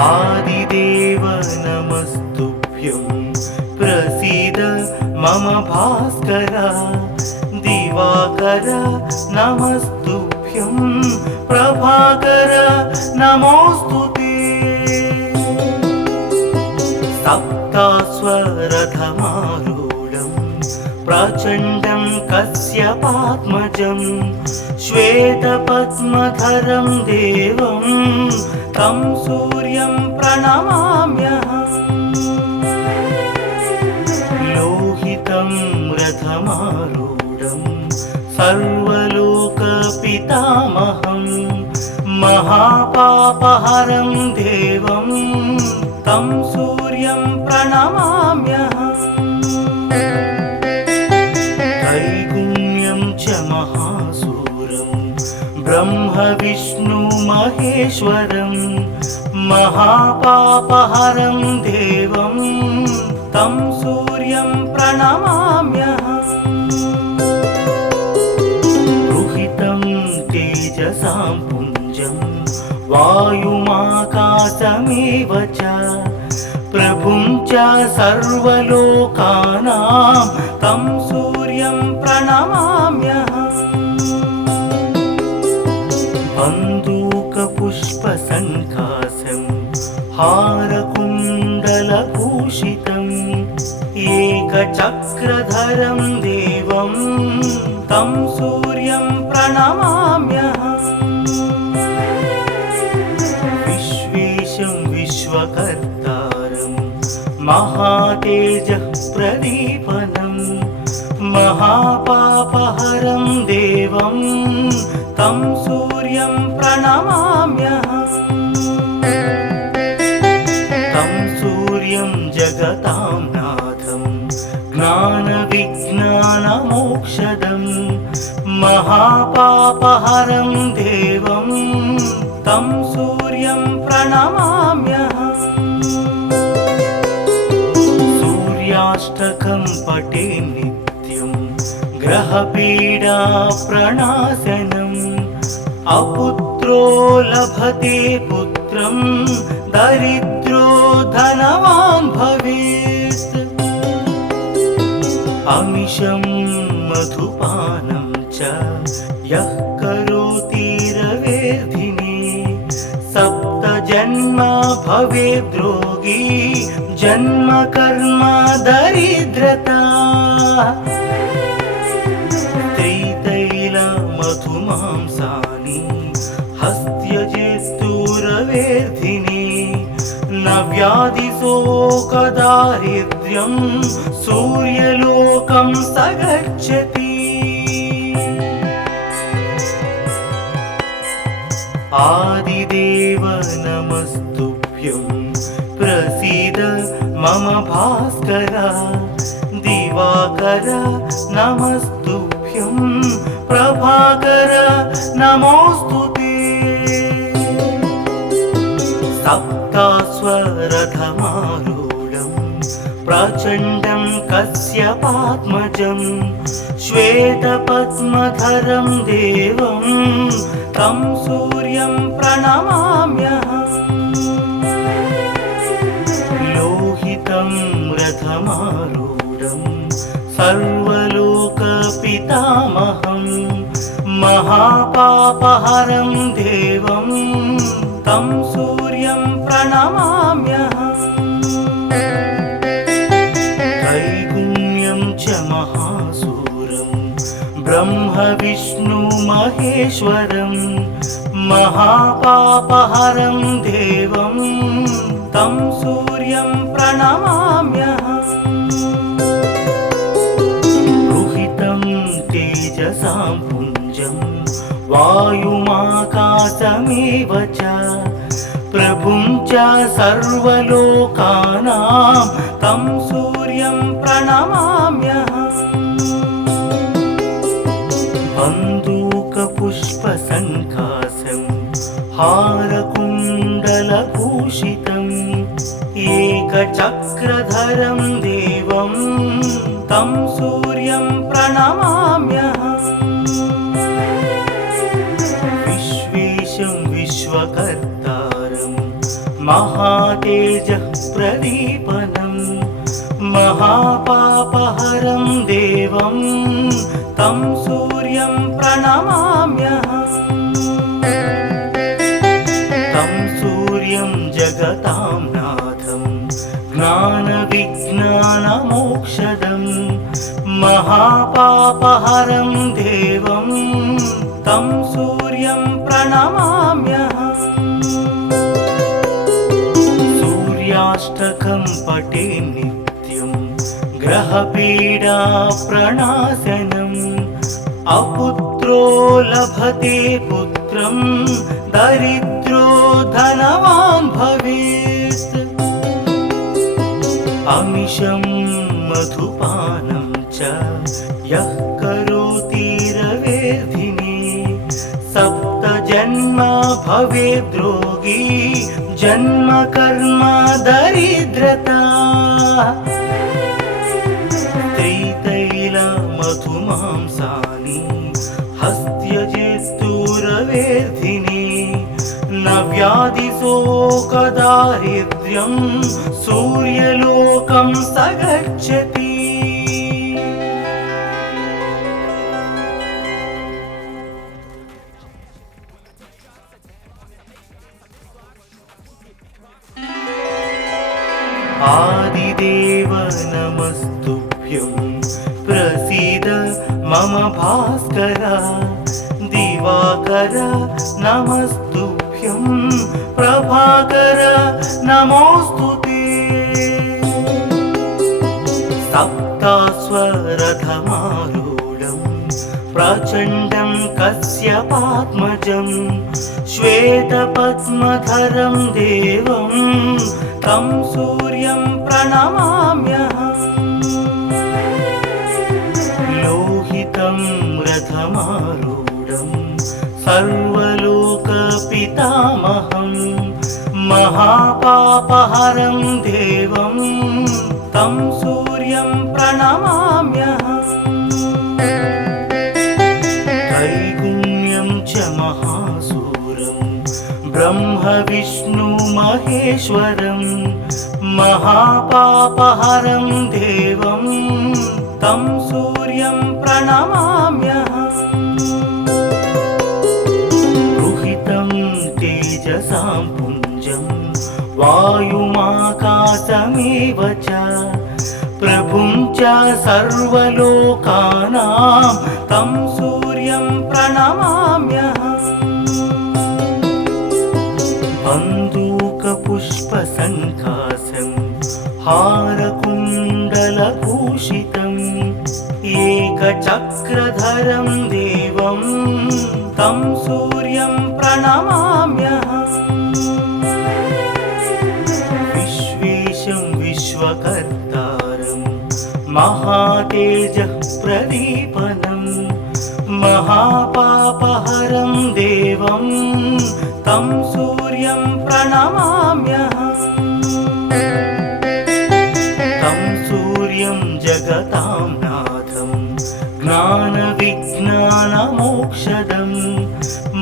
आदिदेव नमस्तुभ्यं प्रसीद मम भास्कर दिवाकर नमस्तुभ्यं प्रभाकर नमोस्तुते सप्तास्वरथमारूढं प्रचण्डं कश्यपात्मजं श्वेतपद्मधरं देवं तं सूर्यं प्रणमाम्यहम् लोहितं रथमारूढं सर्वलोकपितामहं महापापहरं देवं तं सूर्यं प्रणमाम्यहम् त्रैगुण्यं च महासूरं ब्रह्म विष्णु महेश्वरं महापापहरं देवं तं सूर्यं प्रणमाम्यहम् रुहितं तेजसां पुञ्जं वायुमाकाशमेव च प्रभुं च सर्वलोकानां तं सूर्यं प्रणमाम्यहम् बन्दूकपुष्पसङ्काशं हारकुण्डलभूषितम् एकचक्रधरं देवं तं सूर्यं प्रणमाम्यहम् विश्वेशं विश्वकर्तारं महातेजः प्रदीपनं महापापहरं देवं तं सूर्यं प्रणमाम्यहम् तं सूर्यं जगतां नाथं ज्ञानविज्ञानमोक्षदं महापापहरं देवं तं सूर्यं प्रणमाम्यहम् सूर्याष्टकं पठे नित्यं ग्रहपीडाप्रणाशनम् अपुत्रो लभते पुत्रं दरिद्रो धनवान् भवेत् अमिषं मधुपानं च यः करोति रवेर्धिने सप्तजन्म भवेद्रोगी जन्म कर्म दरिद्रता त्रितैलमधुमांसानि हस्त्यजेस्तुरवेर्धिने न व्याधिशोकदारिद्र्यं सूर्यलोकं स गच्छति आदिदेव नमस्तुभ्यं प्रसीद मम भास्कर दिवाकर नमस्तुभ्यं प्रभाकर नमोस्तुते सप्तास्वरथमारूढं प्रचण्डं कश्यपात्मजं श्वेतपद्मधरं देवं तं सूर्यं प्रणमाम्यहम् लोहितं रथमारूढं सर्वलोकपितामहं महापापहरं देवं तं सूर्यं प्रणमाम्यहम् त्रैगुण्यं च महासूरं ब्रह्म विष्णु महेश्वरं महापापहरं देवं तं सूर्यं प्रणमाम्यहम् रुहितं तेजसां पुञ्जं वायुमाकाशमेव च प्रभुं च सर्वलोकानां तं सूर्यं प्रणमाम्यहम् बन्दूकपुष्पसङ्काशं हारकुण्डलभूषितम् एकचक्रधरं देवं तं सूर्यं प्रणमाम्यहम् विश्वेशं विश्वकर्तारं महातेजः प्रदीपनं महापापहरं देवं तं सूर्यं प्रणमाम्यहम् तं सूर्यं जगतां नाथं ज्ञानविज्ञानमोक्षदं महापापहरं देवं तं सूर्यं प्रणमाम्यहम् सूर्याष्टकं पठे नित्यं ग्रहपीडा प्रणाशनम् अपुत्रो लभते पुत्रं दरिद्रो धनवान् भवेत् अमिषं मधुपानं च यः करोति रवेर्धिने सप्तजन्म भवेद्रोगी जन्म कर्म दरिद्रता त्रितैलमधुमांसानि हस्त्यजेस्तुरवेर्धिने न व्याधिशोकदारिद्र्यं सूर्यलोकं स गच्छति आदिदेव नमस्तुभ्यं प्रसीद मम भास्कर दिवाकर नमस्तुभ्यं प्रभाकर नमोस्तुते सप्तास्वरथमारूढं प्रचण्डं कश्यपात्मजं श्वेतपद्मधरं देवं तं सूर्यं प्रणमाम्यहम् लोहितं रथमारूढं सर्वलोकपितामहं महापापहरं देवं तं सूर्यं प्रणमाम्यहम् त्रैगुण्यं च महासूरं ब्रह्म विष्णु महेश्वरं महापापहरं देवं तं सूर्यं प्रणमाम्यहम् रुहितं तेजसां पुञ्जं वायुमाकाशमेव च प्रभुं च सर्वलोकानां तं सूर्यं प्रणमाम्यहम् बन्दूकपुष्पसङ्कासं हारकुण्डलभूषितम् एकचक्रधरं देवं तं सूर्यं प्रणमाम्यहम् विश्वेशं विश्वकर्तारं महातेजः प्रदीपनं महापापहरं देवं तं सूर्यं प्रणमाम्यहम् तं सूर्यं जगतां नाथं ज्ञानविज्ञानमोक्षदं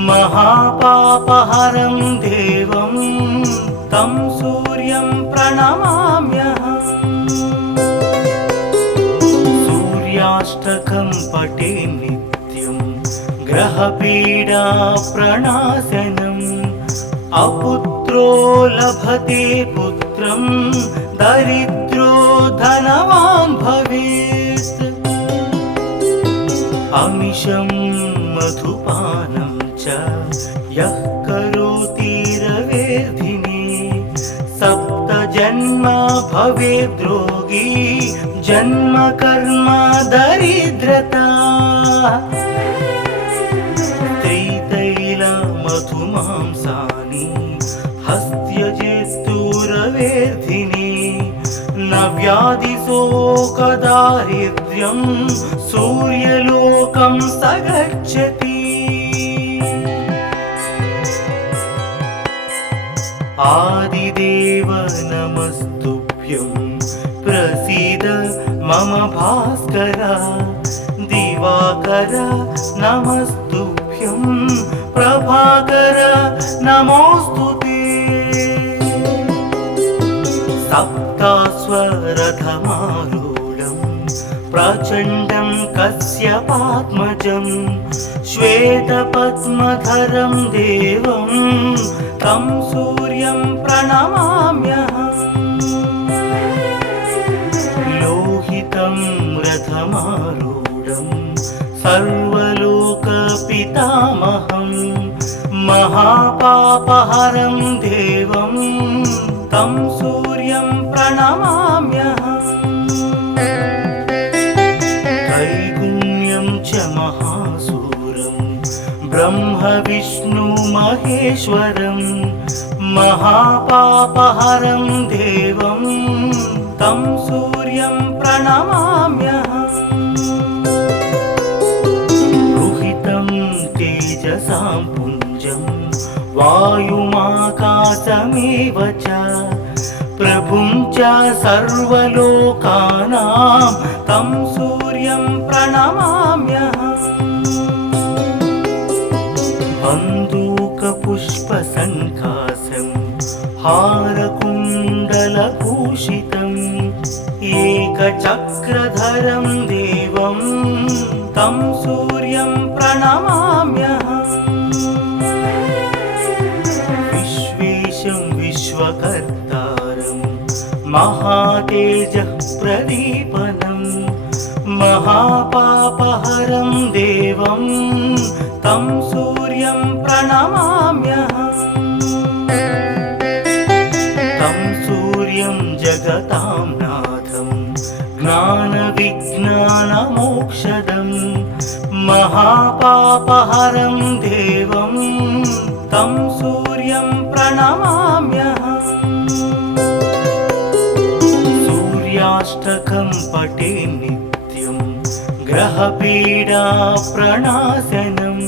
महापापहरं देवं तं सूर्यं प्रणमाम्यहम् सूर्याष्टकं पठे नित्यं ग्रहपीडा प्रणाशनम् अपुत्रो लभते पुत्रं दरिद्रो धनवान् भवेत् अमिषं मधुपानं च यः करोति रवेर्धिने सप्तजन्म भवेद्रोगी जन्म कर्म दरिद्रता त्रितैलमधुमांसानि हस्त्यजेस्तुरवेर्धिने न व्याधिशोकदारिद्र्यं सूर्यलोकं स गच्छति आदिदेव नमस्तुभ्यं प्रसीद मम भास्कर दिवाकर नमस्तुभ्यं प्रभाकर नमोस्तुते सप्तास्वरथमारूढं प्रचण्डं कश्यपात्मजं श्वेतपद्मधरं देवं तं सूर्यं प्रणमाम्यहम्। लोहितं रथमारूढं सर्वलोकपितामहं महापापहरं देवं तं सूर्यं प्रणमाम्यहम्। त्रैगुण्यं च महासूरं ब्रह्म विष्णु महेश्वरं महापापहरं देवं तं सूर्यं प्रणमाम्यहम्। रुहितं तेजसां पुञ्जं वायुमाकाशमेव च प्रभुं च सर्वलोकानां तं सूर्यं प्रणमाम्यहम्। बन्दूकपुष्पसङ्काशं हारकुण्डलभूषितम् एकचक्रधरं देवं तं सूर्यं प्रणमाम्यहम्। विश्वेशं विश्वकर्तारं महातेजः प्रदीपनं महापापहरं देवं तं सूर्यं प्रणमाम्यहम्। तं सूर्यं जगतां नाथं ज्ञानविज्ञानमोक्षदं महापापहरं देवं तं सूर्यं प्रणमाम्यहम्। सूर्याष्टकं पठे नित्यं ग्रहपीडा प्रणाशनम्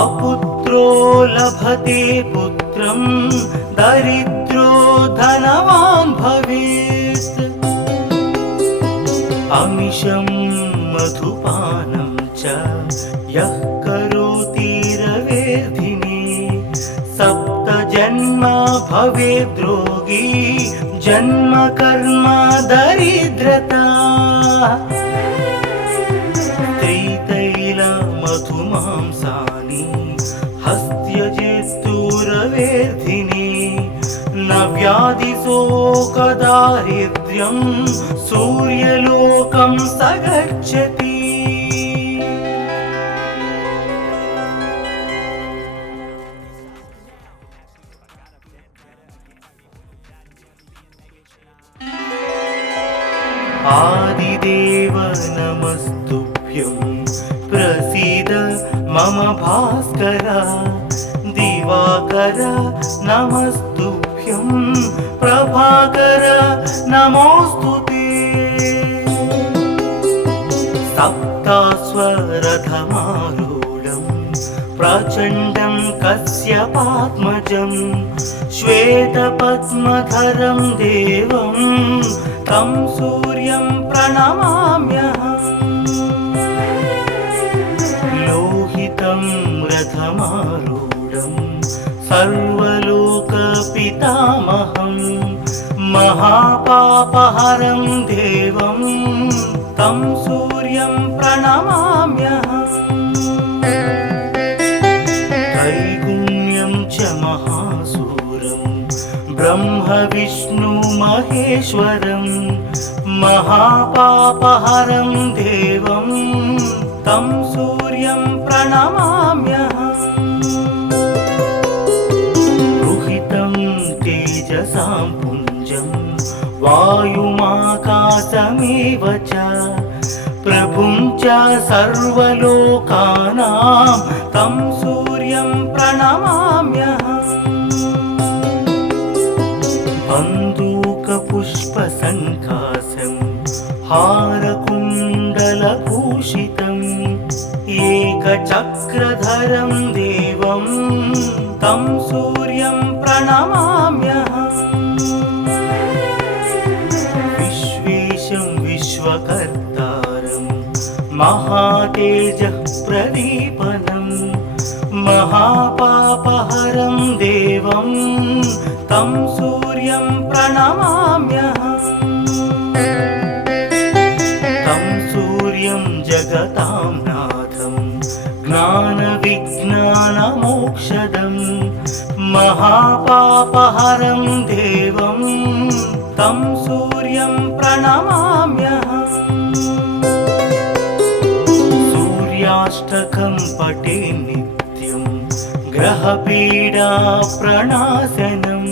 अपुत्रो लभते पुत्रं दरिद्रो धनवान् भवेत्। अमिषं मधुपानं च यः करोति रवेर्धिने सप्तजन्म भवेद्रोगी जन्म कर्म दरिद्रता। त्रितैलमधुमांसानि हस्त्यजेत्तुरवेर्धिने न व्याधिशोकदारिद्र्यं सूर्यलोकं स गच्छति। आदिदेव नमस्तुभ्यं प्रसीद मम भास्कर। दिवाकर नमस्तुभ्यं प्रभाकर नमोस्तुते। सप्तास्वरथमारूढं प्रचण्डं कश्यपात्मजं श्वेतपद्मधरं देवं तं सूर्यं प्रणमाम्यहम्। लोहितं रथमारूढं सर्वलोकपितामहं महापापहरं देवं तं सूर्यं प्रणमाम्यहम्। त्रैगुण्यं च महासूरं ब्रह्म विष्णु महेश्वरं महापापहरं देवं तं सूर्यं प्रणमाम्यहम्। रुहितं तेजसां पुञ्जं वायुमाकाशमेव च प्रभुं च सर्वलोकानां तं सूर्यं प्रणमाम्यहम्। बन्दूकपुष्पसङ्काशं हारकुण्डलभूषितम् एकचक्रधरं देवं तं सूर्यं प्रणमाम्यहम्। विश्वेशं विश्वकर्तारं महातेजः प्रदीपनं महापापहरं देवं तं सूर्यं प्रणमाम्यहम् तं सूर्यं जगतां नाथं ज्ञानविज्ञानमोक्षदं महापापहरं देवं तं सूर्यं प्रणमाम्यहम् सूर्याष्टकं पठे नित्यं ग्रहपीडा प्रणाशनम्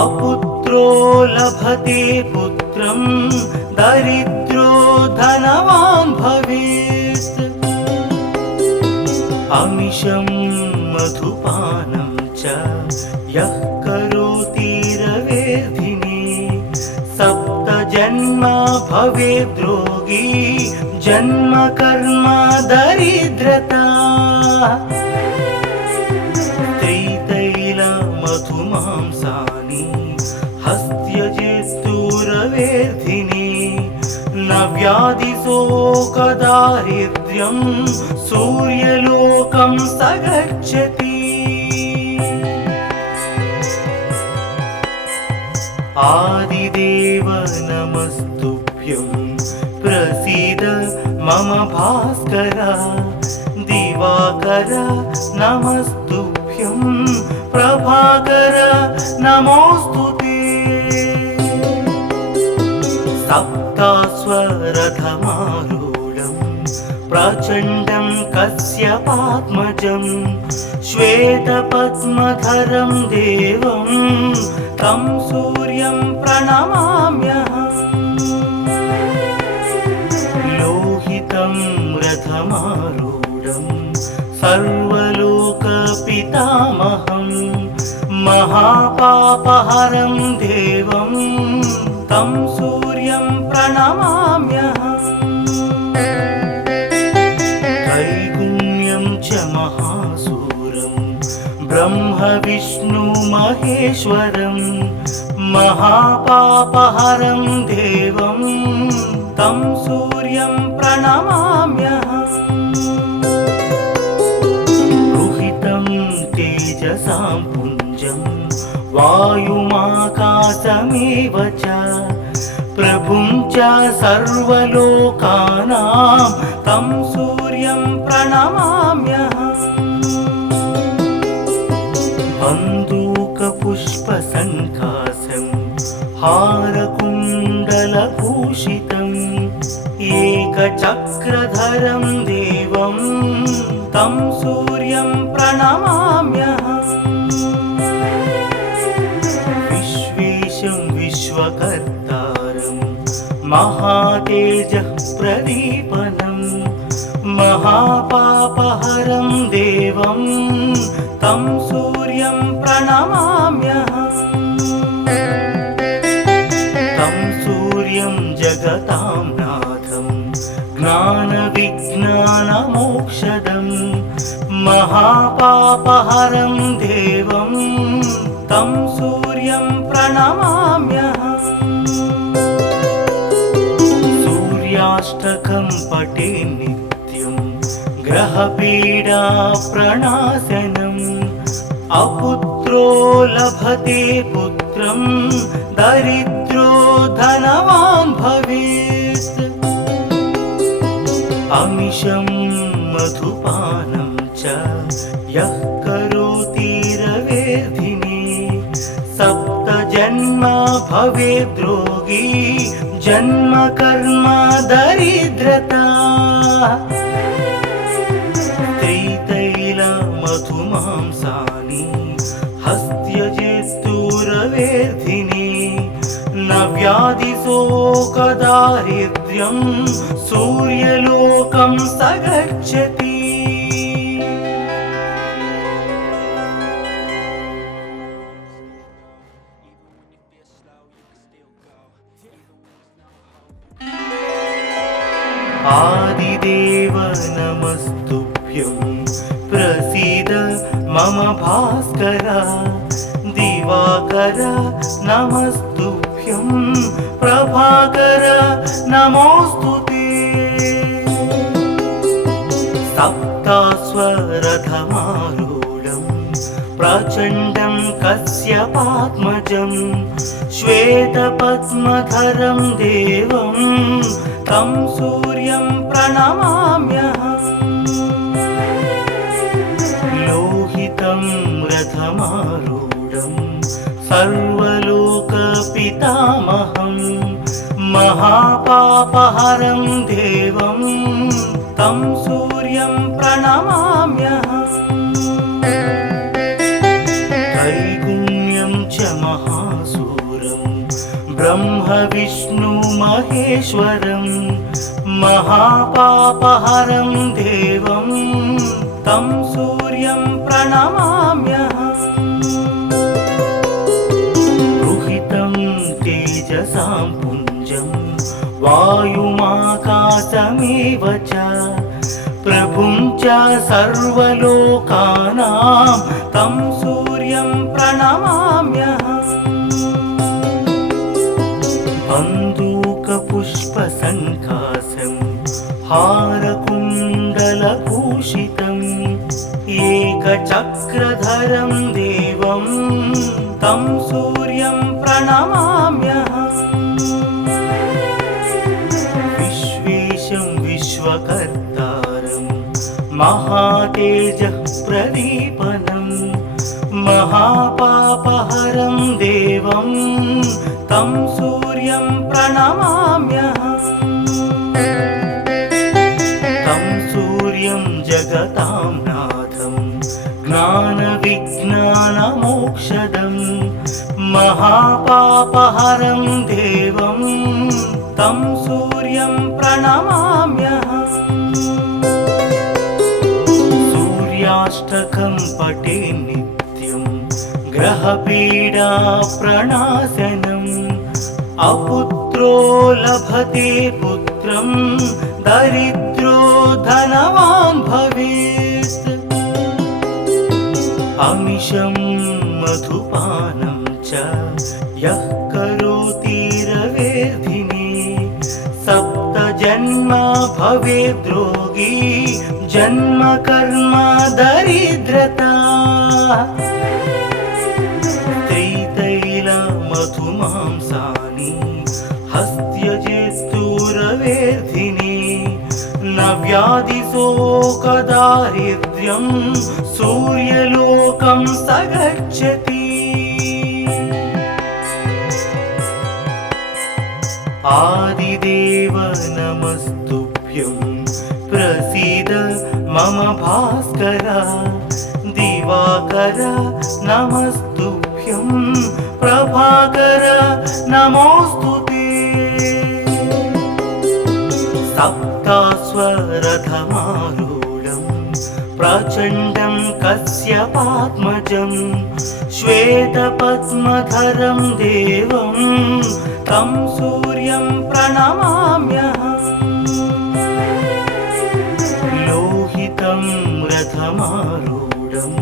अपुत्रो लभते पुत्रं दरिद्रो धनवान् भवेत् अमिषं मधुपानं च यः करोति रवेर्धिने सप्तजन्म भवेद्रोगी जन्म कर्म दरिद्रता त्रितैलमधुमांसानि हस्त्यजेस्तुरवेर्धिने न व्याधिशोकदारिद्र्यं सूर्यलोकं स गच्छति आदिदेव नमस्तुभ्यं प्रसीद मम भास्कर दिवाकर नमस्तुभ्यं प्रभाकर नमोस्तुते सप्तास्वरथमारूढं प्रचण्डं कश्यपात्मजं श्वेतपद्मधरं देवं तं सूर्यं प्रणमाम्यहम् लोहितं रथमारूढं सर्वलोकपितामहं महापापहरं देवं तं सूर्यं प्रणमाम्यहम् त्रैगुण्यं च महासूरं ब्रह्म विष्णु महेश्वरं महापापहरं देवं तं सूर्यं प्रणमाम्यहम् रुहितं तेजसां पुञ्जं वायुमाकाशमेव च प्रभुं च सर्वलोकानां तं सूर्यं प्रणमाम्यहम् बन्दूकपुष्पसङ्कासं हारकुण्डलभूषितम् एकचक्रधरं देवं तं सूर्यं प्रणमाम्यहम् विश्वेशं विश्वकर्तारं महातेजः प्रदीपनं महापापहरं देवं तं सूर्यं प्रणमाम्यहम् तं सूर्यं जगतां नाथं ज्ञानविज्ञानमोक्षदं महापापहरं देवं तं सूर्यं प्रणमाम्यहम् सूर्याष्टकं पठे नित्यं ग्रहपीडा प्रणाशनम् अपुत्रो लभते पुत्रं दरिद्रो धनवान् भवेत् अमिषं मधुपानं च यः करोति रवेर्धिने सप्तजन्म भवेद्रोगी जन्म कर्म दरिद्रता त्रितैलमधुमांसानि हस्त्यजेस्तुरवेर्धिने न व्याधिशोकदारिद्र्यं सूर्यलोकं स गच्छति आदिदेव नमस्तुभ्यं प्रसीद मम भास्कर दिवाकर नमस्तुभ्यं प्रभाकर नमोस्तुते सप्तास्वरथमारूढं प्रचण्डं कश्यपात्मजं श्वेतपद्मधरं देवं तं सूर्यं प्रणमाम्यहम्। लोहितं रथमारूढं सर्वलोकपितामहं महापापहरं देवं तं सूर्यं प्रणमाम्यहम्। त्रैगुण्यं च महासूरं ब्रह्मविष्णुमहेश्वरं महापापहरं देवं तं सूर्यं प्रणमाम्यहम्। रुहितं तेजसां पुञ्जं वायुमाकाशमेव च प्रभुं च सर्वलोकानां तं सूर्यं प्रणमाम्यहम्। बन्दूकपुष्पसङ्कासं हारकुण्डलभूषितम् एकचक्रधरं देवं तं सूर्यं प्रणमाम्यहम्। विश्वेशं विश्वकर्तारं महातेजः प्रदीपनं महापापहरं देवं तं सूर्यं प्रणमाम्यहम्। तं सूर्यं जगतां नाथं ज्ञानविज्ञानमोक्षदं महापापहरं देवं तं सूर्यं प्रणमाम्यहम्। सूर्याष्टकं पठे नित्यं ग्रहपीडा प्रणाशनम् अपुत्रो लभते पुत्रं दरिद्रो धनवान् भवेत्। अमिषं मधुपानं च यः करोति रवेर्धिने सप्तजन्म भवेद्रोगी जन्म कर्म दरिद्रता। त्रितैलमधुमांसानि हस्त्यजेस्तुरवेर्धिने न व्याधिशोकदारिद्र्यं सूर्यलोकं स गच्छति। आदिदेव नमस्तुभ्यं प्रसीद मम भास्कर। दिवाकर नमस्तुभ्यं प्रभाकर नमोऽस्तुते। सप्ताश्वरथमारूढं प्रचण्डं कश्यपात्मजं श्वेतपद्मधरं देवं तं सूर्यं प्रणमाम्यहम्। लोहितं रथमारूढं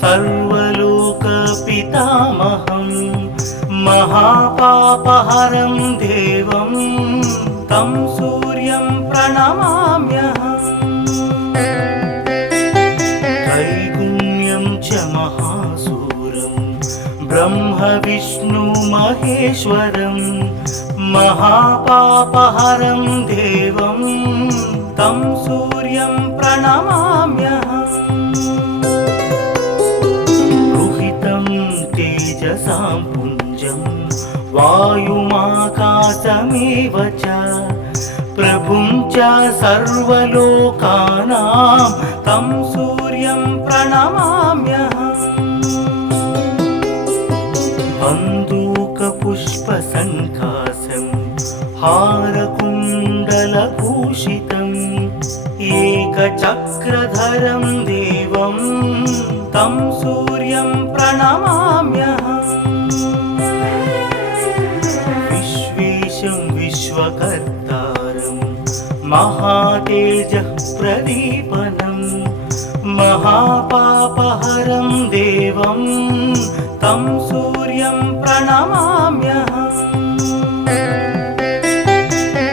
सर्वलोकपितामहं महापापहरं देवं तं सूर्यं प्रणमाम्यहम्। त्रैगुण्यं च महासूरं ब्रह्मविष्णुमहेश्वरं महापापहरं देवं तं सूर्यं प्रणमाम्यहम्। रुहितं तेजसां पुञ्जं वायुमाकाशमेव च प्रभुं च सर्वलोकानां तं सूर्यं प्रणमाम्यहम्। बन्दूकपुष्पसङ्कासं हारकुण्डलभूषितम् एकचक्रधरं देवं तं सूर्यं प्रणमाम्यहम्। विश्वेशं विश्वकर्तारं महातेजः प्रदीपनं महापापहरं देवं तं सूर्यं प्रणमाम्यहम्।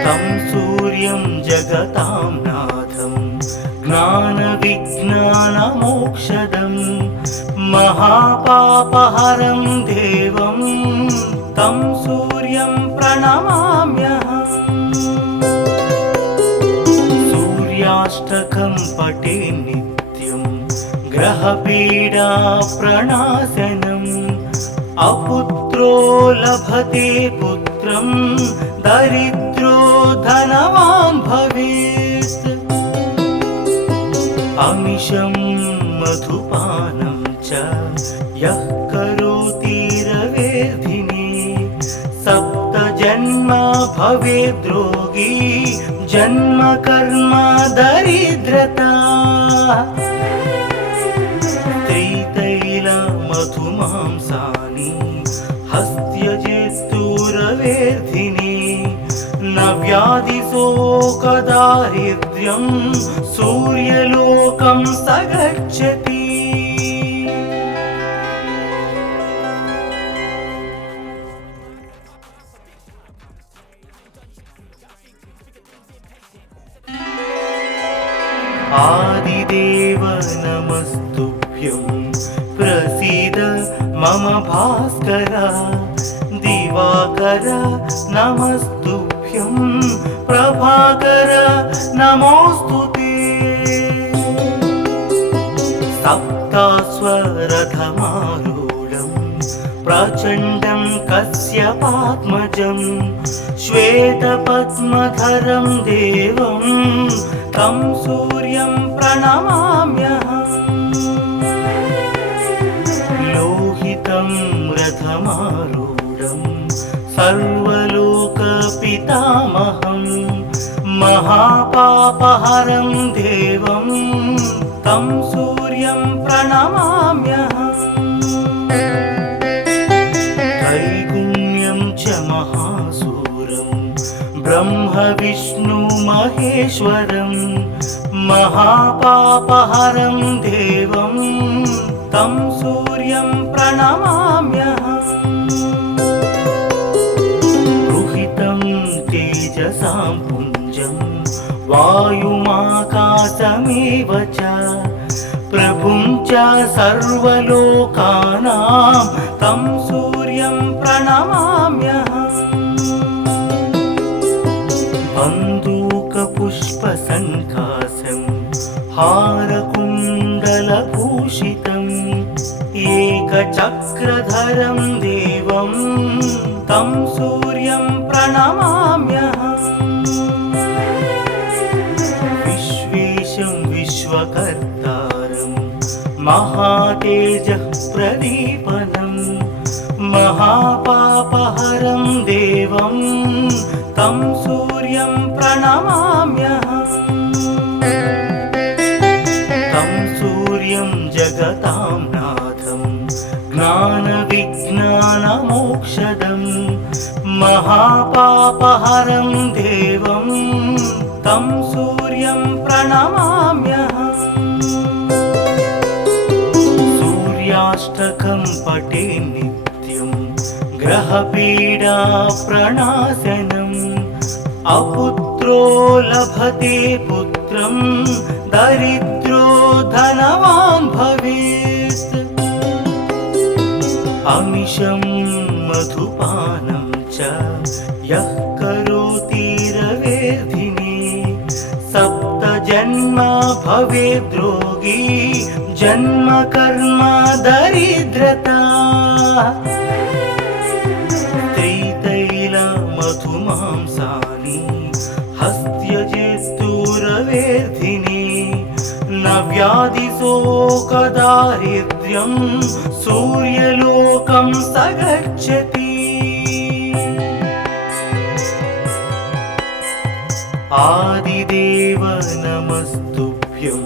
तं सूर्यं जगतां नाथं ज्ञानविज्ञानमोक्षदं महापापहरं देवं तं सूर्यं प्रणमाम्यहम् सूर्याष्टकं पठे नित्यं ग्रहपीडा प्रणाशनम् अपुत्रो लभते पुत्रं दरिद्रो धनवान् भवेत् अमिषं मधुपानं च यः करोति रवेर्धिने सप्तजन्म भवेद्रोगी जन्म कर्म दरिद्रता त्रितैलमधुमांसानि हस्त्यजेत्तुरवेर्धिने न व्याधिशोकदारिद्र्यं सूर्यलोकं स गच्छति आदिदेव नमस्तुभ्यं प्रसीद मम भास्कर दिवाकर नमस्तुभ्यं प्रभाकर नमोऽस्तुते सप्तास्वरथमारूढं प्रचण्डं कश्यपात्मजं श्वेतपद्मधरं देवं तं सूर्यं प्रणमाम्यहम् लोहितं रथमारूढं सर्वलोकपितामहं महापापहरं देवं तं सूर्यं प्रणमाम्यहम् त्रैगुण्यं च महासूरं ब्रह्म विष्णु महेश्वरं महापापहरं देवं तं सूर्यं प्रणमाम्यहम् रुहितं तेजसां पुञ्जं वायुमाकाशमेव च प्रभुं च सर्वलोकानां तं सूर्यं प्रणमाम्यहम् बन्दूकपुष्पसङ्काशं हारकुण्डलभूषितम् एकचक्रधरं देवं तं सूर्यं प्रणमाम्यहम् विश्वेशं विश्वकर्तारं महातेजः प्रदीपनं महापापहरं देवं तं सूर्यं प्रणमाम्यहम् तं सूर्यं जगतां नाथं ज्ञानविज्ञानमोक्षदं महापापहरं देवं तं सूर्यं प्रणमाम्यहम् सूर्याष्टकं पठे नित्यं ग्रहपीडा प्रणाशनम् अपुत्रो लभते पुत्रं दरिद्रो धनवान् भवेत् अमिषं मधुपानं च यः करोति रवेर्धिने सप्तजन्म भवेद्रोगी जन्म कर्म दरिद्रता त्रितैलमधुमांसानि हस्त्यजेत्तुरवेर्धिने न व्याधिशोकदारिद्र्यं सूर्यलोकं स गच्छति आदिदेव नमस्तुभ्यं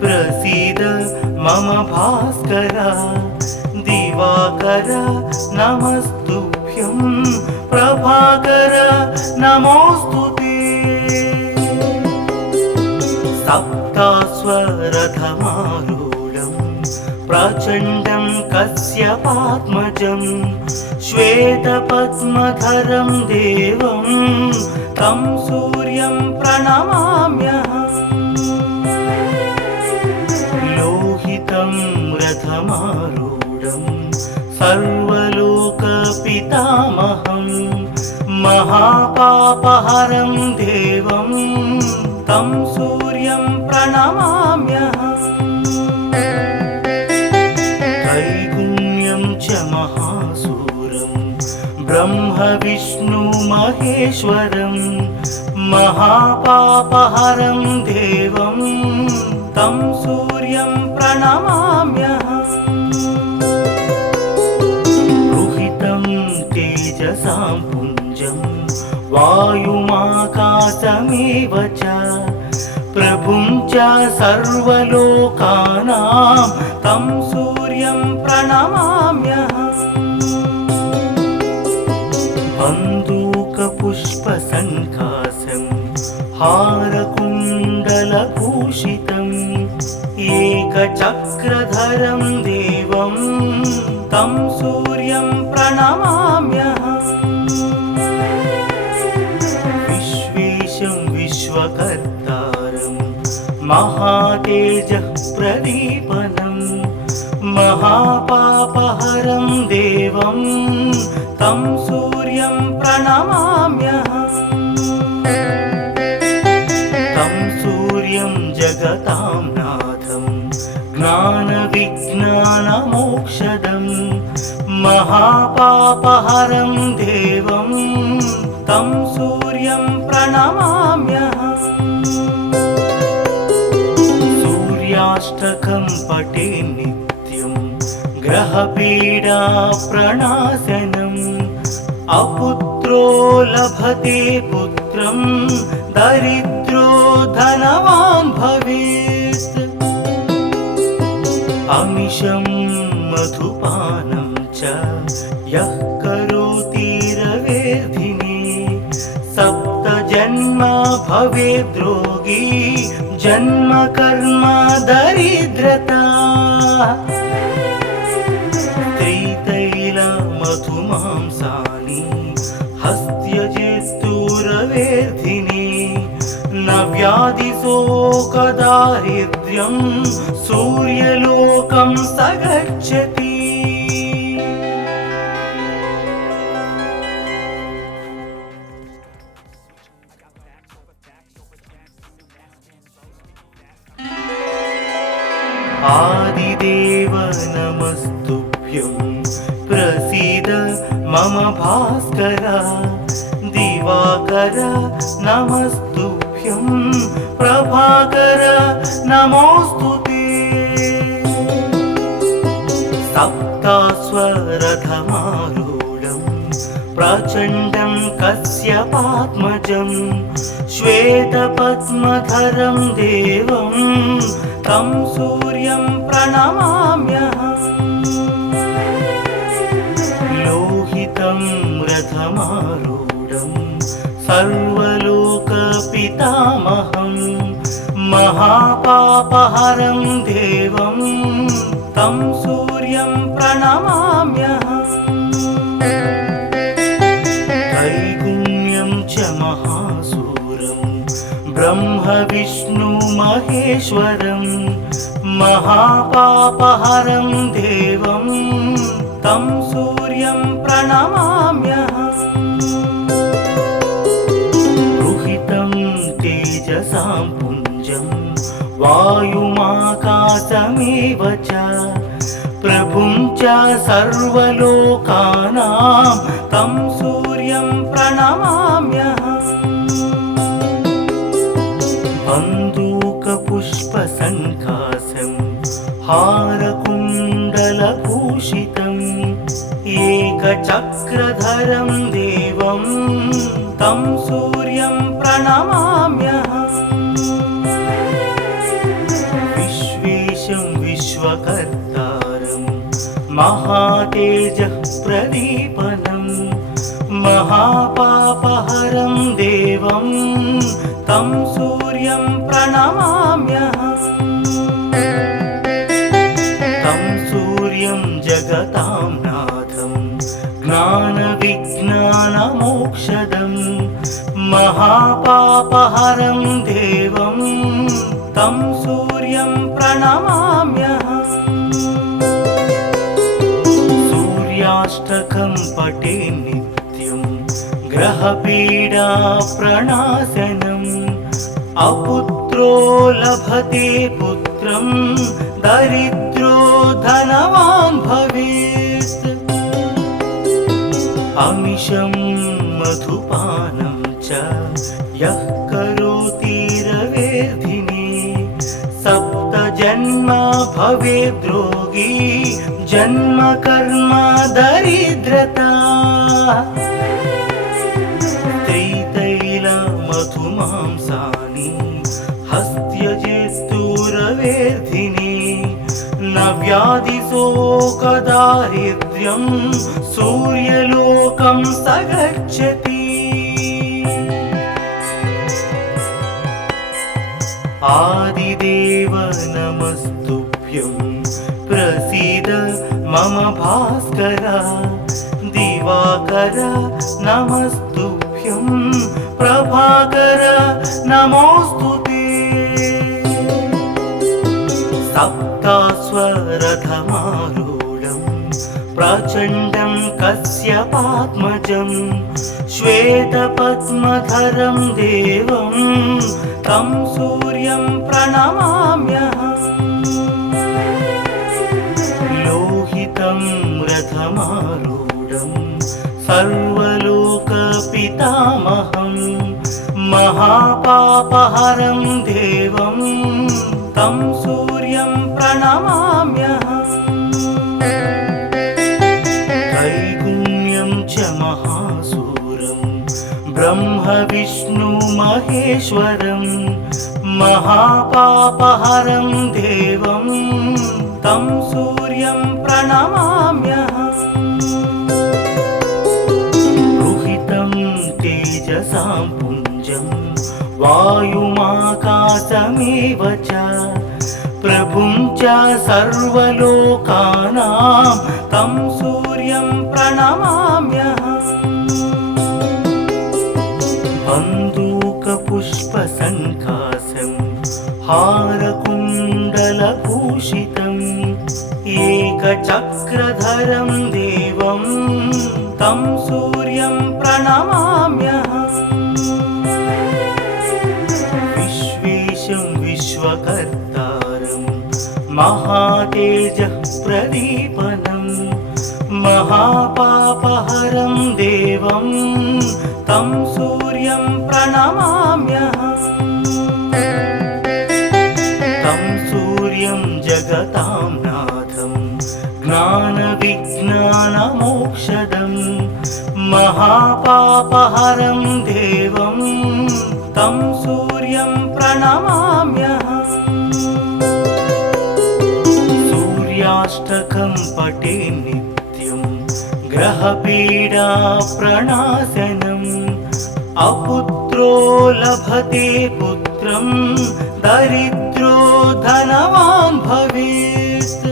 प्रसीद मम भास्कर दिवाकर नमस्तुभ्यं प्रभाकर नमोऽस्तुते सप्तास्वरथमारूढं प्रचण्डं कश्यपात्मजं श्वेतपद्मधरं देवं तं सूर्यं प्रणमाम्यहम् लोहितं रथमा रथमारूढं सर्वलोकपितामहं महापापहरं देवं तं सूर्यं प्रणमाम्यहम् त्रैगुण्यं च महासूरं ब्रह्म विष्णु महेश्वरं महापापहरं देवं तं सूर्यं प्रणमाम्यहम् रुहितं तेजसां पुञ्जं वायुमाकाशमेव च प्रभुं च सर्वलोकानां तं सूर्यं प्रणमाम्यहम् बन्दूकपुष्पसङ्कासं हारकुण्डलभूषितम् एकचक्रधरं देवं तं सूर्यं प्रणमाम्यहम् विश्वेशं विश्वकर्तारं महातेजः प्रदीपनं महापापहरं देवं तं सूर्यं प्रणमाम्यहम् तं सूर्यं जगतां नाथं ज्ञानविज्ञानमोक्षदं महापापहरं देवं तं सूर्यं प्रणमाम्यहम् सूर्याष्टकं पठे नित्यं ग्रहपीडा प्रणाशनम् अपुत्रो लभते पुत्रं दरिद्रो धनवान् भवेत् अमिषं मधुपानं च यः करोति रवेर्धिने सप्तजन्म भवेद्रोगी जन्म कर्म दरिद्रता त्रितैलमधुमांसानि हस्त्यजेस्तुरवेर्धिने न व्याधिशोकदारिद्र्यं सूर्यलोकं स गच्छति आदिदेव नमस्तुभ्यं प्रसीद मम भास्कर दिवाकर नमस्तुभ्यं प्रभाकर नमोस्तुते सप्तास्वरथमारूढं प्रचण्डं कश्यपात्मजं श्वेतपद्मधरं देवं तं सूर्यं प्रणमाम्यहम् लोहितं रथमारूढं सर्वलोकपितामहं महापापहरं देवं तं सूर्यं प्रणमाम्यहम् त्रैगुण्यं च महासूरं ब्रह्म विष्णु महेश्वरं महापापहरं देवं तं सूर्यं प्रणमाम्यहम् रुहितं तेजसां पुञ्जं वायुमाकाशमेव च प्रभुं च सर्वलोकानां तं सूर्यं प्रणमाम्यहम् बन्दूकपुष्पसङ्कासं हारकुण्डलभूषितम् एकचक्रधरं देवं तं सूर्यं प्रणमाम्यहम् विश्वेशं विश्वकर्तारं महातेजः प्रदीपनं महापापहरं देवं तं सूर्यं प्रणमाम्यहम् तं सूर्यं जगतां नाथं ज्ञानविज्ञानमोक्षदं महापापहरं देवं तं सूर्यं प्रणमाम्यहम् सूर्याष्टकं पठे नित्यं ग्रहपीडा प्रणाशनम् अपुत्रो लभते पुत्रं दरिद्रो धनवान् भवेत् अमिषं मधुपानं च यः करोति रवेर्धिने सप्तजन्म भवेद्रोगी जन्म कर्म दरिद्रता मधुमांसानि हस्त्यजेस्तुरवेर्धिने न व्याधिशोकदारिद्र्यं सूर्यलोकं स गच्छति आदिदेव नमस्तुभ्यं प्रसीद मम भास्कर दिवाकर नमस्तुभ्यं प्रभाकर नमोस्तुते सप्तास्वरथमारूढं प्रचण्डं कश्यपात्मजं श्वेतपद्मधरं देवं तं सूर्यं प्रणमाम्यहम् लोहितं रथमारूढं सर्वलोकपितामहं महापापहरं देवं तं सूर्यं प्रणमाम्यहम् त्रैगुण्यं च महासूरं ब्रह्मविष्णुमहेश्वरं महापापहरं देवं तं सूर्यं प्रणमाम्यहम् तेजसां पुञ्जं वायुमाकाशमेव च प्रभुं च सर्वलोकानां तं सूर्यं प्रणमाम्यहम् बन्दूकपुष्पसङ्काशं हारकुण्डलभूषितम् एकचक्रधरं देवं तं सूर्यं प्रणमाम्यहम् विश्वेशं विश्वकर्तारं महातेजः प्रदीपनं महापापहरं देवं तं सूर्यं प्रणमाम्यहम् तं सूर्यं जगतां नाथं ज्ञानविज्ञानमोक्षदं महापापहरं देवं तं सूर्यं प्रणमाम्यहम् सूर्याष्टकं पठे नित्यं ग्रहपीडा प्रणाशनम् अपुत्रो लभते पुत्रं दरिद्रो धनवान् भवेत्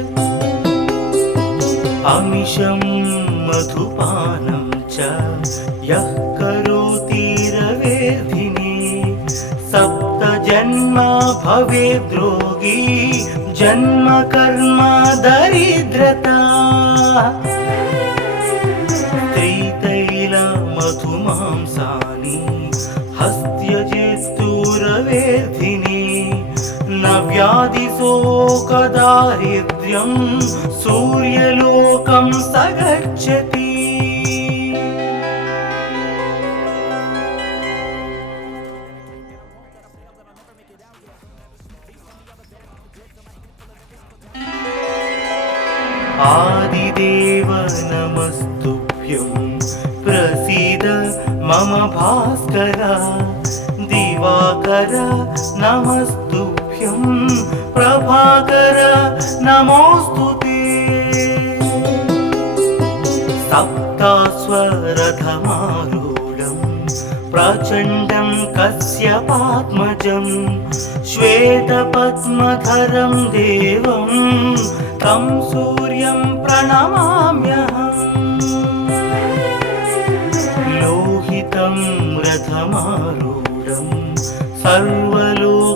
अमिषं मधुपानं च यः करोति रवेर्धिने सप्तजन्म भवेद्रोगी जन्म कर्म दरिद्रता मधुमांसानि हस्त्यजेस्तुरवेर्धिने न व्याधिशोकदारिद्र्यं सूर्यलोकं स गच्छति आदिदेव नमस्तुभ्यं प्रसीद मम भास्कर दिवाकर नमस्तुभ्यं प्रभाकर नमोस्तुते सप्तास्वरथमारूढं प्रचण्डं कश्यपात्मजं श्वेतपद्मधरं देवं तं सूर्यं प्रणमाम्यहम् लोहितं रथमारूढं सर्वलोकपितामहं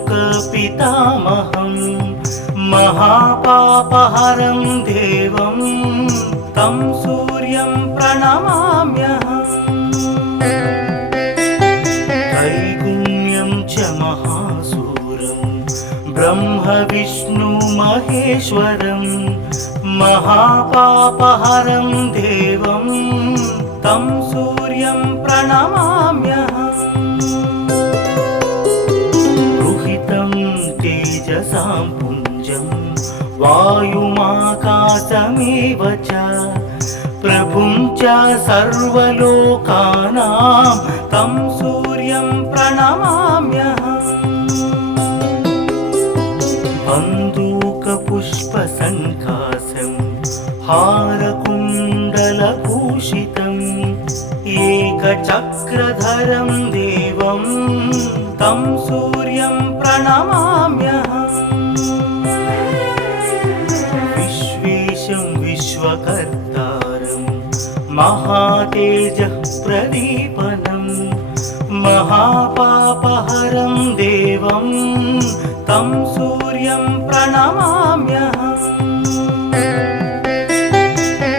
महापापहरं देवं तं सूर्यं प्रणमाम्यहम् त्रैगुण्यं च महासूरं ब्रह्म विष्णु महेश्वरं महापापहरं देवं तं सूर्यं प्रणमाम्यहम् रुहितं तेजसां पुञ्जं वायुमाकाशमेव च प्रभुं च सर्वलोकानां तं सूर्यं प्रणमाम्यहम् बन्दूकपुष्पसङ्कासं हारकुण्डलभूषितम् एकचक्रधरं देवं तं सूर्यं प्रणमाम्यहम् विश्वेशं विश्वकर्तारं महातेजः प्रदीपनं महापापहरं देवं तं सूर्यं प्रणमाम्यहम्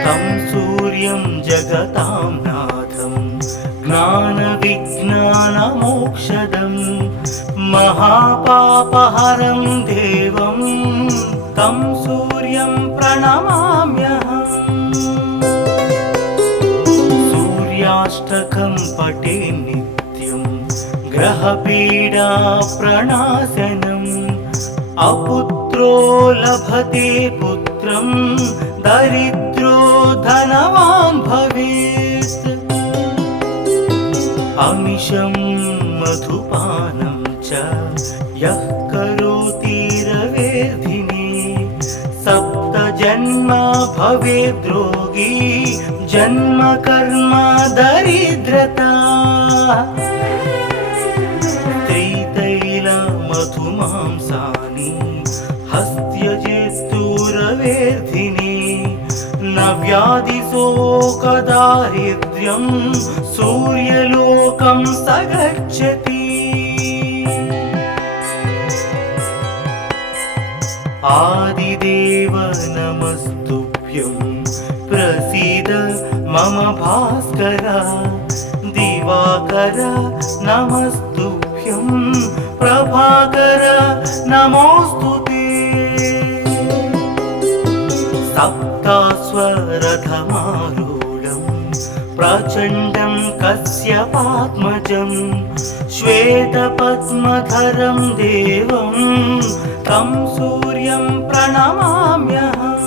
तं सूर्यं जगतां नाथं ज्ञानविज्ञानमोक्षदं महापापहरं देवं तं सूर्यं प्रणमाम्यहम् सूर्याष्टकं पठे नित्यं ग्रहपीडा प्रणाशनम् अपुत्रो लभते पुत्रं दरिद्रो धनवान् भवेत् अमिषं मधुपानं च यः करोति रवेर्धिने सप्तजन्म भवेद्रोगी जन्म कर्म दरिद्रता त्रितैलमधुमांसानि हस्त्यजेस्तुरवेर्धिने न व्याधिशोकदारिद्र्यं सूर्यलोकं स गच्छति आदिदेव नमस्तुभ्यं प्रसीद मम भास्कर दिवाकर नमस्तुभ्यं प्रभाकर नमोस्तुते सप्तास्वरथमारूढं प्रचण्डं कश्यपात्मजं श्वेतपद्मधरं देवं तं सूर्यं प्रणमाम्यहम्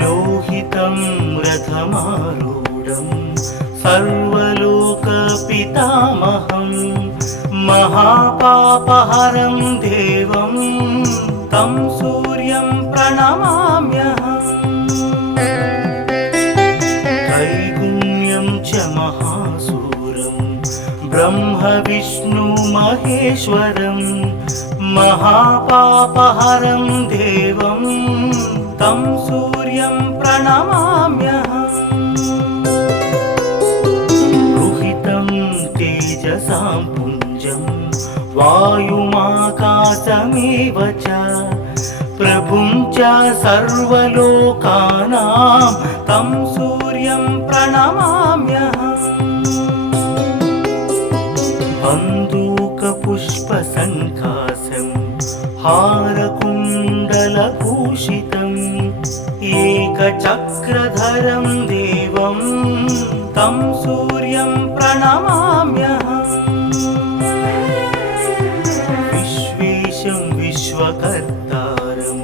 लोहितं रथमारूढं सर्वलोकपितामहं महापापहरं देवं तं सूर्यं प्रणमाम्यहम् त्रैगुण्यं च महासूरं ब्रह्म विष्णु महेश्वरं महापापहरं देवं तं सूर्यं प्रणमाम्यहम् रुहितं तेजसां पुञ्जं वायुमाकाशमेव च प्रभुं च सर्वलोकानां तं सूर्यं प्रणमाम्यहम् बन्दूकपुष्पसङ्कासं हारकुण्डलभूषितम् एकचक्रधरं देवं तं सूर्यं प्रणमाम्यहम् विश्वेशं विश्वकर्तारं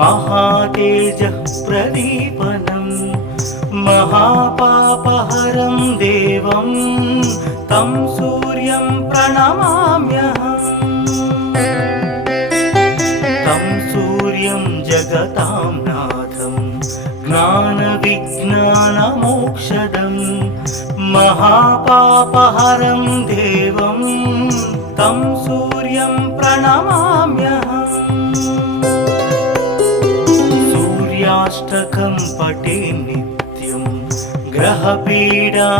महातेजः प्रदीपनं महापापहरं देवं तं सूर्यं प्रणमाम्यहम् तं सूर्यं जगतां नाथं ज्ञानविज्ञानमोक्षदं महापापहरं देवं तं सूर्यं प्रणमाम्यहम् सूर्याष्टकं पठे नित्यं ग्रहपीडा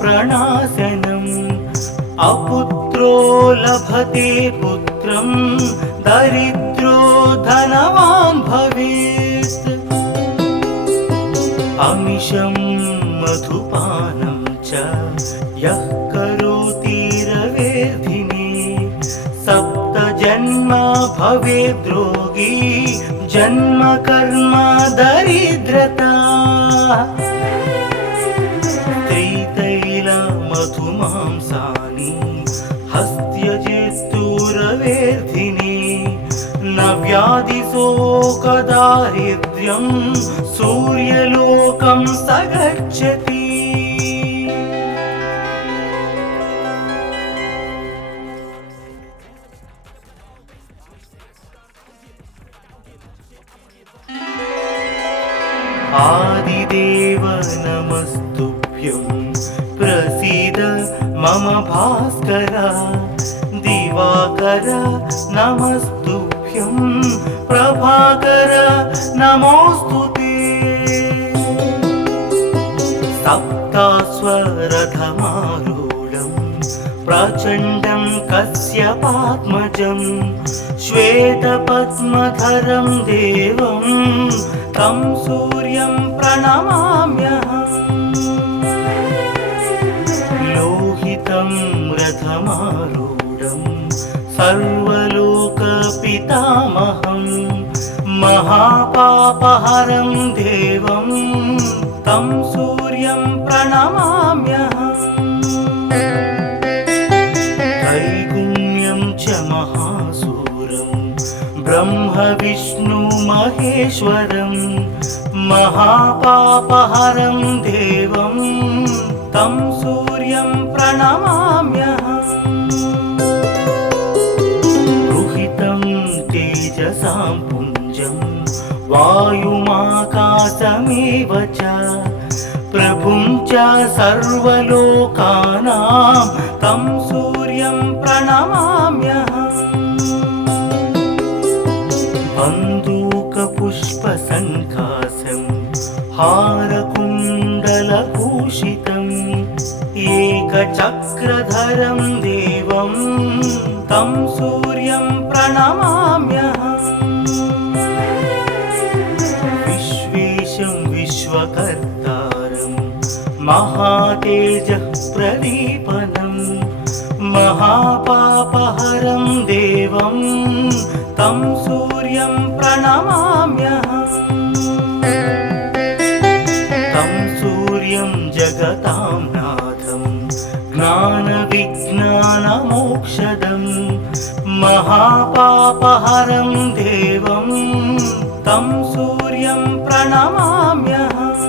प्रणाशनम् अपुत्रो लभते पुत्रं दरिद्रो धनवान् भवेत् अमिषं मधुपानं च यः करोति रवेर्धिने सप्तजन्मा भवेद्रोगी जन्म कर्म दरिद्रता त्रितैलमधुमांसानि हस्त्यजेस्तुरवेर्धिने न व्याधिशोकदारिद्र्यं सूर्यलोकं स गच्छति आदिदेव नमस्तुभ्यं प्रसीद मम भास्कर दिवाकर नमस्तुभ्यं प्रभाकर नमोस्तुते सप्तास्वरथमारूढं प्रचण्डं कश्यपात्मजं श्वेतपद्मधरं देवं तं सूर्यं प्रणमाम्यहम् लोहितं रथमारूढं सर्वलोकपितामहं महापापहरं देवं तं सूर्यं प्रणमाम्यहम् त्रैगुण्यं च महासूरं ब्रह्म विष्णु महेश्वरं महापापहरं देवं तं सूर्यं प्रणमाम्यहम् रुहितं तेजसां पुञ्जं वायुमाकाशमेव च प्रभुं च सर्वलोकानां तं सूर्यं प्रणमाम्यहम् बन्दूकपुष्पसङ्कासं हारकुण्डलभूषितम् एकचक्रधरं देवं तं सूर्यं प्रणमाम्यहम् विश्वेशं विश्वकर्तारं महातेजः प्रदीपनं महापापहरं देवं तं सूर्यं प्रणमाम्यहम् तं सूर्यं जगतां नाथं ज्ञानविज्ञानमोक्षदं महापापहरं देवं तं सूर्यं प्रणमाम्यहम्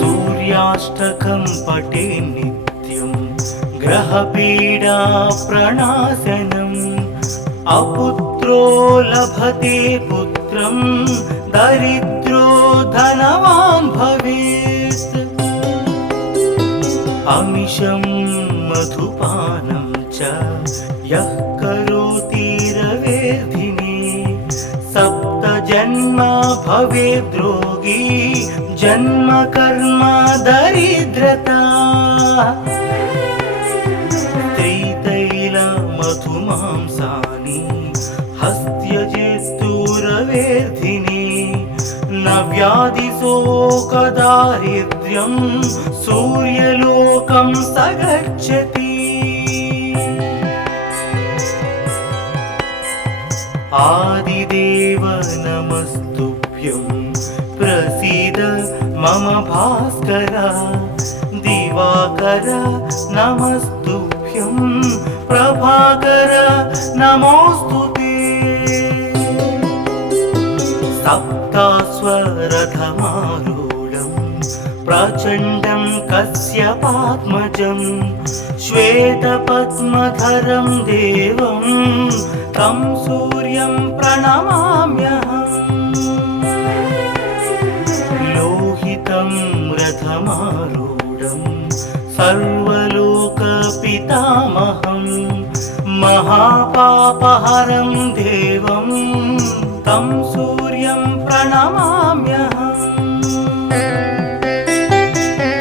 सूर्याष्टकं पठे नित्यं ग्रहपीडा प्रणाशनम् अपुत्रो लभते पुत्रं दरिद्रो धनवान् भवेत् अमिषं मधुपानं च यः करोति रवेर्धिने सप्तजन्मा भवेद्रोगी जन्म कर्म दरिद्रता त्रितैलमधुमांसानि हस्त्यजेस्तुरवेर्धिने न व्याधिशोकदारिद्र्यं सूर्यलोकं स गच्छति आदिदेव नमस्तुभ्यं प्रसीद मम भास्कर दिवाकर नमस्तुभ्यं प्रभाकर नमोस्तुते सप्तास्वरथमारूढं प्रचण्डं कश्यपात्मजं श्वेतपद्मधरं देवं तं सूर्यं प्रणमाम्यहम् लोहितं रथमारूढं सर्वलोकपितामहं महापापहरं देवं तं सूर्यं प्रणमाम्यहम्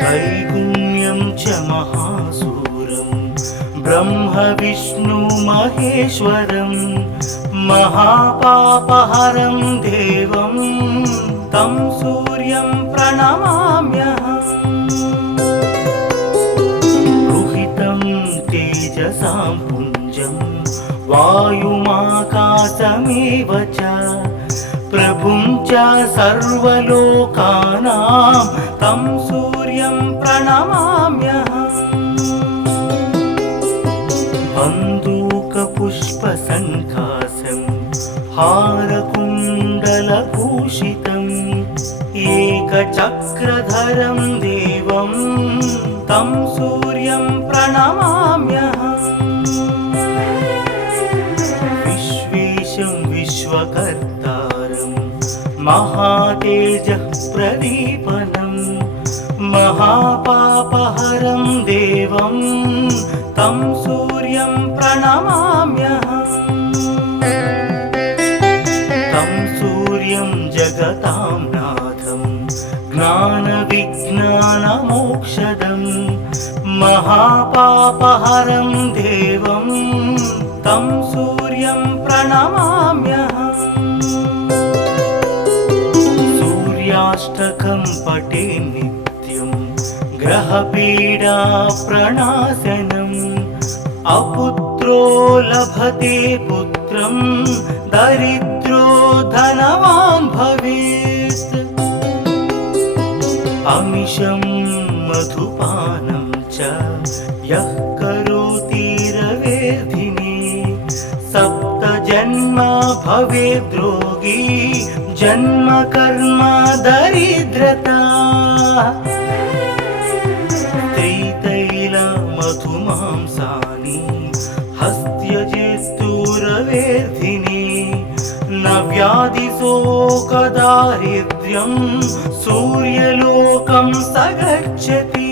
त्रैगुण्यं च महासूरं ब्रह्म विष्णु महेश्वरं महापापहरं देवं तं सूर्यं प्रणमाम्यहम् रुहितं तेजसां पुञ्जं वायुमाकाशमेव च प्रभुं च सर्वलोकानां तं सूर्यं प्रणमाम्यहम् बन्दूकपुष्पसङ्कासं हारकुण्डलभूषितम् एकचक्रधरं देवं तं सूर्यं प्रणमाम्यहम् विश्वेशं विश्वकर्तारं महातेजः प्रदीपनं महापापहरं देवं तं सूर्यं प्रणमाम्यहम् तं सूर्यं जगतां नाथं ज्ञानविज्ञानमोक्षदं महापापहरं देवं तं सूर्यं प्रणमाम्यहम् सूर्याष्टकं पठे नित्यं ग्रहपीडा प्रणाशनम् अपुत्रो लभते पुत्रं दरिद्रो धनवान् भवेत् अमिषं मधुपानं च यः करोति रवेर्धिने सप्तजन्म भवेद्रोगी जन्म कर्म दरिद्रता त्रितैलमधुमांसानि हस्त्यजेस्तुरवेर्धिने न व्याधिशोकदारिद्र्यं सूर्यलोकं स गच्छति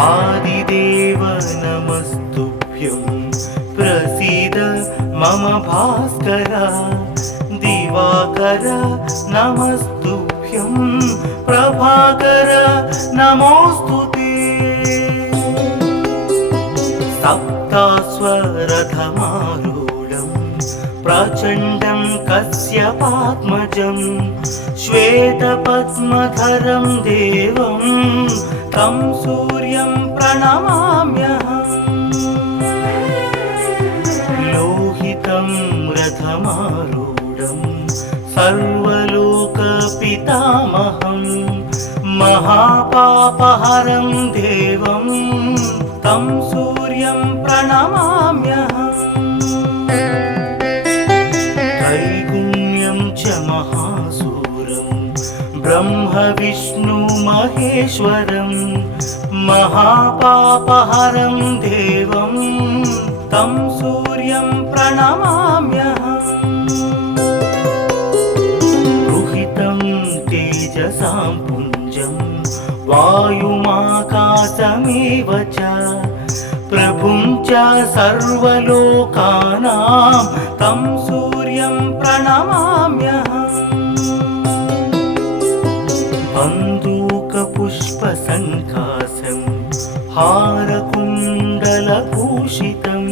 आदिदेव नमस्तुभ्यं प्रसीद मम भास्कर दिवाकर नमस्तुभ्यं प्रभाकर नमोस्तुते सप्तास्वरथमारूढं प्रचण्डं कश्यपात्मजं श्वेतपद्मधरं देवं तं सूर्यं प्रणमाम्यहम् लोहितं रथमारूढं सर्वलोकपितामहं महापापहरं देवं तं सूर्यं प्रणमाम्यहम् त्रैगुण्यं च महासूरं ब्रह्म महेश्वरं महापापहरं देवं तं सूर्यं प्रणमाम्यहम् रुहितं तेजसां पुञ्जं वायुमाकाशमेव च प्रभुं च सर्वलोकानां तं सूर्यं प्रणमाम्यहम् बन्दूकपुष्पसङ्कासं हारकुण्डलभूषितम्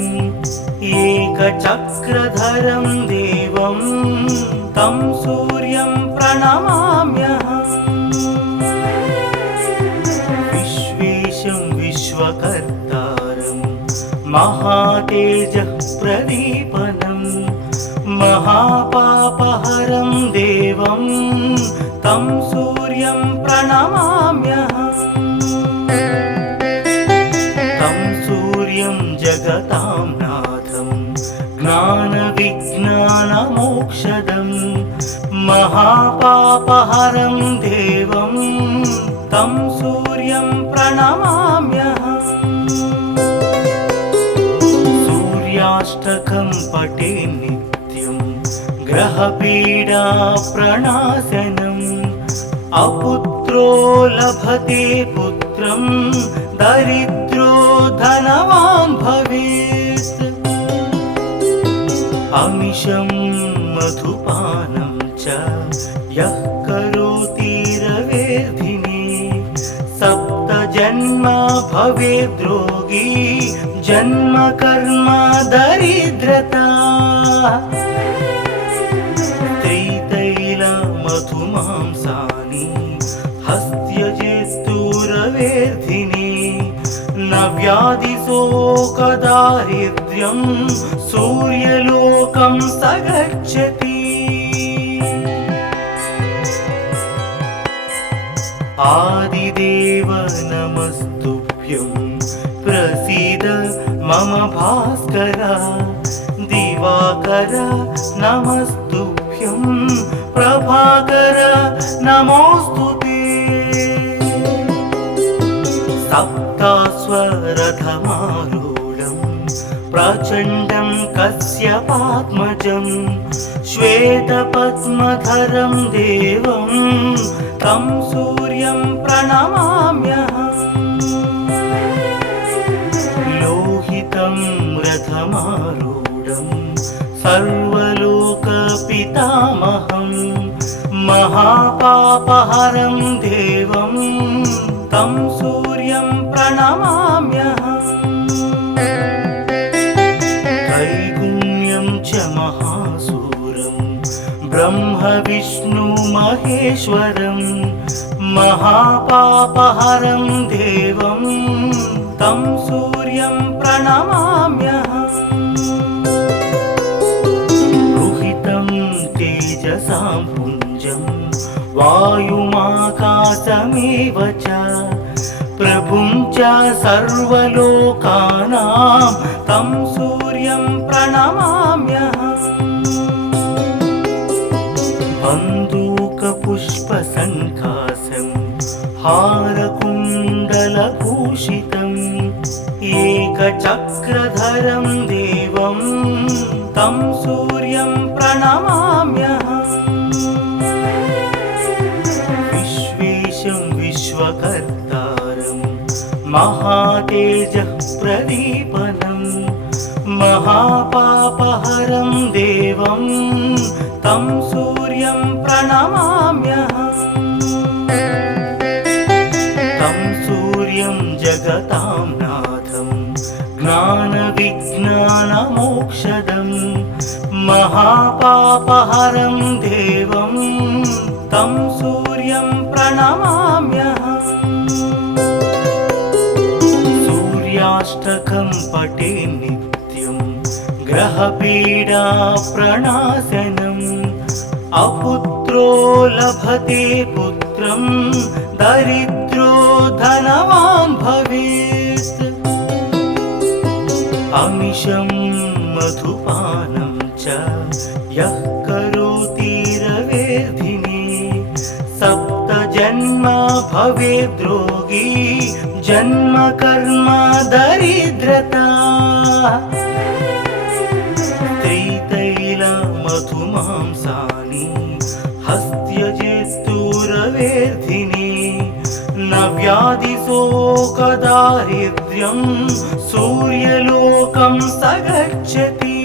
एकचक्रधरं देवं तं सूर्यं प्रणमाम्यहम् विश्वेशं विश्वकर्तारं महातेजः प्रदीपनं महापापहरं देवं तं सूर्यं प्रणमाम्यहम् तं सूर्यं जगतां नाथं ज्ञानविज्ञानमोक्षदं महापापहरं देवं तं सूर्यं प्रणमाम्यहम् सूर्याष्टकं पठे नित्यं ग्रहपीडा प्रणाशनम् अपुत्रो लभते पुत्रं दरिद्रो धनवान् भवेत् अमिषं मधुपानं च यः करोति रवेर्धिने सप्त जन्म भवेद्रोगी जन्म कर्म दरिद्रता त्रितैल मधुमांसानि हस्त्यजेस्तुरवेर्धिनि न व्याधिशोकदारिद्र्यं सूर्यलोकं स गच्छति आदिदेव नमस्तुभ्यं प्रसीद मम भास्कर दिवाकर नमस्तुभ्यं प्रभाकर नमोस्तुते सप्तास्वरथमारूढं प्रचण्डं कश्यपात्मजं श्वेतपद्मधरं देवं तं सूर्यं प्रणमाम्यहम् लोहितं रथमारूढं सर्वलोकपितामहं महापापहरं देवं तं सूर्यं प्रणमाम्यहम् त्रैगुण्यं च महासूरं ब्रह्म विष्णु महेश्वरं महापापहरं देवं तं सूर्यं प्रणमाम्यहम् रुहितं तेजसां पुञ्जं वायुमाकाशमेव च प्रभुं च सर्वलोकानां तं सूर्यं प्रणमाम्यहम् बन्दूकपुष्पसङ्कासं हारकुण्डलभूषितम् एकचक्रधरं देवं तं सूर्यं प्रणमाम्यहम् विश्वेशं विश्वकर्तारं महातेजः प्रदीपनं महापापहरं देवं तं सूर्यं प्रणमाम्यहम् तं सूर्यं जगतां नाथं ज्ञानविज्ञानमोक्षदं महापापहरं देवं तं सूर्यं प्रणमाम्यहम् सूर्याष्टकं पठे नित्यं ग्रहपीडा प्रणाशनम् अपुत्रो लभते पुत्रं दरिद्रो धनवान् भवेत् अमिषं मधुपानं च यः करोति रवेर्धिनि सप्तजन्म भवेद्रोगी जन्म कर्म दरिद्रता त्रितैल मधुमांसानि हस्त्यजेस्तुरवेर्धिनि न व्याधिशोकदारिद्र्यं सूर्यलोकं स गच्छति